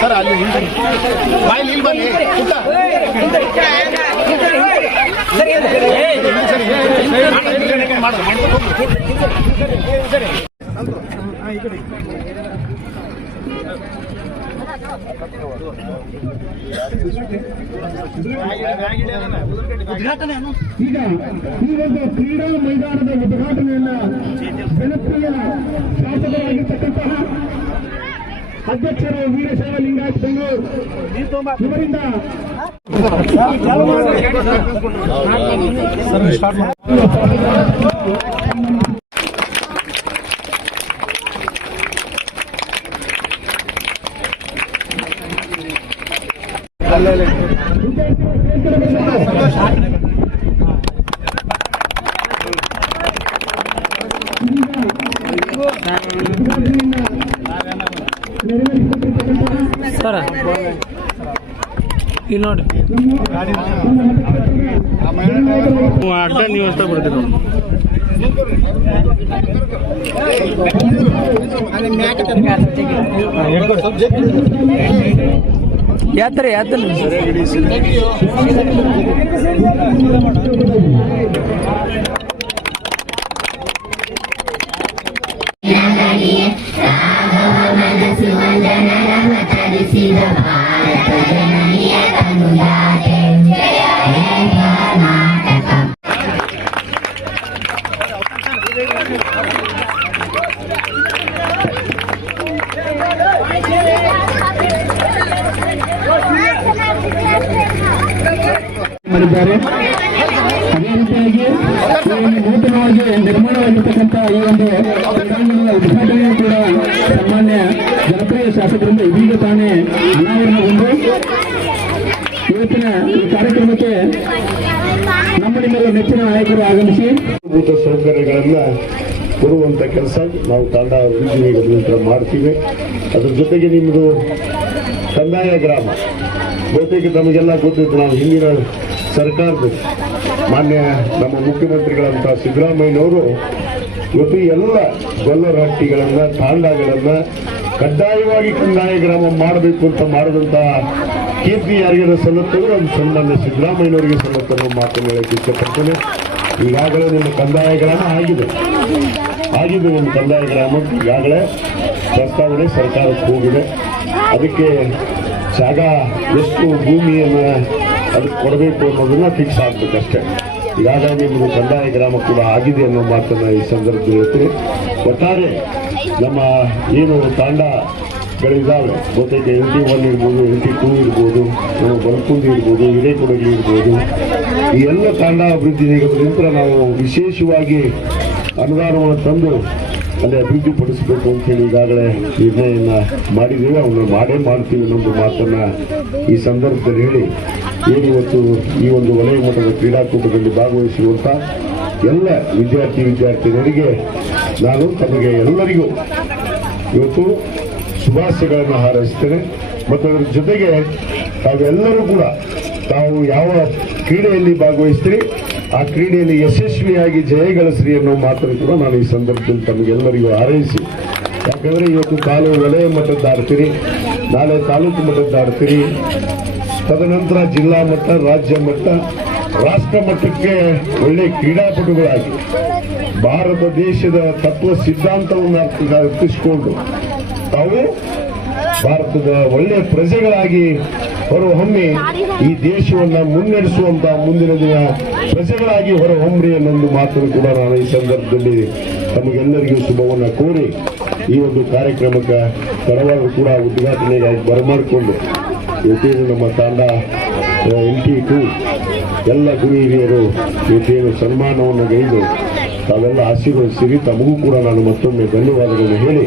Sir ಅಲ್ಲಿ ಬಾಯಲ್ಲಿ ಇಲ್ಲಿ ಬನ್ನಿ ಈಗ ಈ ಒಂದು ಕ್ರೀಡಾ ಮೈದಾನದ ಉದ್ಘಾಟನೆಯನ್ನ ಜನಪ್ರಿಯ ಶಾಸಕರಾಗಿರ್ತಕ್ಕಂತಹ ಅಧ್ಯಕ್ಷರು ವೀರಶೈವ ಲಿಂಗಾಯತ್ ಬೆಂಗಳೂರು ಇವರಿಂದ ಸರ್ ಇಲ್ಲಿ ನೋಡಿ ಅಡ್ಡ ನೀವು ಅಷ್ಟ ಬಿಡ್ತೀವಿ ಯಾತ್ರೆ ಯಾತ್ರೆ ಮಾಡಿದ್ದಾರೆ. ಅದೇ ರೀತಿಯಾಗಿ ನೂತನವಾಗಿ ನಿರ್ಮಾಣವಾಗಿರ್ತಕ್ಕಂಥ ಈ ಒಂದು ಕ್ರೀಡಾಂಗಣದ ಉದ್ಘಾಟನೆಯೂ ಕೂಡ ಸಾಮಾನ್ಯ ಜನಪ್ರಿಯ ಶಾಸಕರಿಂದ ಇದೀಗ ತಾನೇ ಅನಾವರಣಗೊಂಡು ಇವತ್ತಿನ ಈ ಕಾರ್ಯಕ್ರಮಕ್ಕೆ ನಮ್ಮ ನಿಮ್ಮೆಲ್ಲ ನೆಚ್ಚಿನ ನಾಯಕರು ಆಗಮಿಸಿ ಮೂಲಭೂತ ಸೌಕರ್ಯಗಳನ್ನ ಕೊಡುವಂತ ಕೆಲಸ ನಾವು ತಾಂಡ ಅಭಿವೃದ್ಧಿ ಮಾಡ್ತೀವಿ. ಅದ್ರ ಜೊತೆಗೆ ನಿಮ್ಮದು ಕಂದಾಯ ಗ್ರಾಮ ಬಹುತೇಕ ನಮಗೆಲ್ಲ ಗೊತ್ತಿತ್ತು. ನಾವು ಹಿಂದಿನ ಸರ್ಕಾರದ ಮಾನ್ಯ ನಮ್ಮ ಮುಖ್ಯಮಂತ್ರಿಗಳಂತ ಸಿದ್ದರಾಮಯ್ಯನವರು ಇವತ್ತು ಎಲ್ಲ ಗೊಲ್ಲರಹಟ್ಟಿಗಳನ್ನ ತಾಂಡಗಳನ್ನ ಕಡ್ಡಾಯವಾಗಿ ಕಂದಾಯ ಗ್ರಾಮ ಮಾಡಬೇಕು ಅಂತ ಮಾಡಿದಂತ ಕೀರ್ತಿ ಯಾರಿಗಾರ ಸಲ್ಲತ್ತಂದ್ರೆ ಅದು ಸನ್ಮಾನ್ಯ ಸಿದ್ದರಾಮಯ್ಯನವರಿಗೆ ಸಲ್ಲತ್ತನ್ನೋ ಮಾತನ್ನು ಹೇಳಕ್ಕೆ ಇಷ್ಟಪಡ್ತೇನೆ. ಈಗಾಗಲೇ ನಿಮ್ಮ ಕಂದಾಯ ಗ್ರಾಮ ಆಗಿದೆ ನಿಮ್ಮ ಕಂದಾಯ ಗ್ರಾಮಕ್ಕೆ ಈಗಾಗಲೇ ಪ್ರಸ್ತಾವನೆ ಸರ್ಕಾರಕ್ಕೆ ಹೋಗಿದೆ. ಅದಕ್ಕೆ ಜಾಗ ಎಷ್ಟು ಭೂಮಿಯನ್ನು ಅದಕ್ಕೆ ಕೊಡಬೇಕು ಅನ್ನೋದನ್ನ ಫಿಕ್ಸ್ ಆಗ್ಬೇಕಷ್ಟೇ. ಈಗಾಗಲೇ ನಿಮ್ಮದು ಕಂದಾಯ ಗ್ರಾಮ ಕೂಡ ಆಗಿದೆ ಅನ್ನೋ ಮಾತನ್ನ ಈ ಸಂದರ್ಭದಲ್ಲಿ ಹೇಳ್ತೀನಿ. ಒಟ್ಟಾರೆ ನಮ್ಮ ಏನು ತಾಂಡಗಳಿದ್ದಾವೆ ಬಹುತೇಕ LT1 ಇರ್ಬೋದು, LT2 ಇರ್ಬೋದು, ನಮ್ಮ ಬಲಕುಂದಿ ಇರ್ಬೋದು, ಹಿರೇಕೊಡಗಿ ಇರ್ಬೋದು, ಈ ಎಲ್ಲ ತಾಂಡ ಅಭಿವೃದ್ಧಿ ನಿಗಮದಿಂದ ನಾವು ವಿಶೇಷವಾಗಿ ಅನುದಾನವನ್ನು ತಂದು ಅಲ್ಲಿ ಅಭಿವೃದ್ಧಿ ಪಡಿಸಬೇಕು ಅಂತೇಳಿ ಈಗಾಗಲೇ ನಿರ್ಣಯನ ಮಾಡಿದ್ದೀವಿ. ಅವನ್ನ ಮಾಡೇ ಮಾಡ್ತೀವಿ ಅನ್ನೊಂದು ಮಾತನ್ನ ಈ ಸಂದರ್ಭದಲ್ಲಿ ಹೇಳಿ, ಏನಿವತ್ತು ಈ ಒಂದು ವಲಯ ಮಟ್ಟದ ಕ್ರೀಡಾಕೂಟದಲ್ಲಿ ಭಾಗವಹಿಸುವಂತ ಎಲ್ಲ ವಿದ್ಯಾರ್ಥಿನಿಯರಿಗೆ ನಾನು ತಮಗೆ ಎಲ್ಲರಿಗೂ ಇವತ್ತು ಶುಭಾಶಯಗಳನ್ನು ಹಾರೈಸ್ತೇನೆ. ಮತ್ತು ಅದರ ಜೊತೆಗೆ ತಾವೆಲ್ಲರೂ ಕೂಡ ತಾವು ಯಾವ ಕ್ರೀಡೆಯಲ್ಲಿ ಭಾಗವಹಿಸ್ತೀರಿ ಆ ಕ್ರೀಡೆಯಲ್ಲಿ ಯಶಸ್ವಿಯಾಗಿ ಜಯಗಳಿಸ್ರಿ ಅನ್ನೋ ಮಾತನ್ನು ಕೂಡ ನಾನು ಈ ಸಂದರ್ಭದಲ್ಲಿ ತಮಗೆಲ್ಲರಿಗೂ ಹಾರೈಸಿ, ಯಾಕಂದ್ರೆ ಇವತ್ತು ವಲಯ ಮಟ್ಟದ ಆಡ್ತೀರಿ, ನಾಳೆ ತಾಲೂಕು ಮಟ್ಟದ ಆಡ್ತೀರಿ, ತದನಂತರ ಜಿಲ್ಲಾ ಮಟ್ಟ, ರಾಜ್ಯ ಮಟ್ಟ, ರಾಷ್ಟ್ರ ಮಟ್ಟಕ್ಕೆ ಒಳ್ಳೆ ಕ್ರೀಡಾಪಟುಗಳಾಗಿ ಭಾರತ ದೇಶದ ತತ್ವ ಸಿದ್ಧಾಂತವನ್ನು ಅರ್ಥಿಸಿಕೊಂಡು ತಾವು ಭಾರತದ ಒಳ್ಳೆಯ ಪ್ರಜೆಗಳಾಗಿ ಹೊರಹೊಮ್ಮಿ ಈ ದೇಶವನ್ನ ಮುನ್ನಡೆಸುವಂತಹ ಮುಂದಿನ ದಿನ ಪ್ರಜೆಗಳಾಗಿ ಹೊರಹೊಮ್ಮಿ ಅನ್ನೊಂದು ಮಾತನ್ನು ಕೂಡ ನಾನು ಈ ಸಂದರ್ಭದಲ್ಲಿ ತಮಗೆಲ್ಲರಿಗೂ ಶುಭವನ್ನ ಕೋರಿ ಈ ಒಂದು ಕಾರ್ಯಕ್ರಮಕ್ಕೆ ತಡವಾಗಿ ಕೂಡ ಉದ್ಘಾಟನೆಗಾಗಿ ಬರಮಾಡಿಕೊಂಡು ಇವತ್ತೇನು ನಮ್ಮ ತಾಂಡ LT2 ಎಲ್ಲ ಗುರು ಹಿರಿಯರು ಇವತ್ತೇನು ಸನ್ಮಾನವನ್ನು ಗೈದು ತಾವೆಲ್ಲ ಆಶೀರ್ವದಿಸಿರಿ. ತಮಗೂ ಕೂಡ ನಾನು ಮತ್ತೊಮ್ಮೆ ಧನ್ಯವಾದಗಳನ್ನು ಹೇಳಿ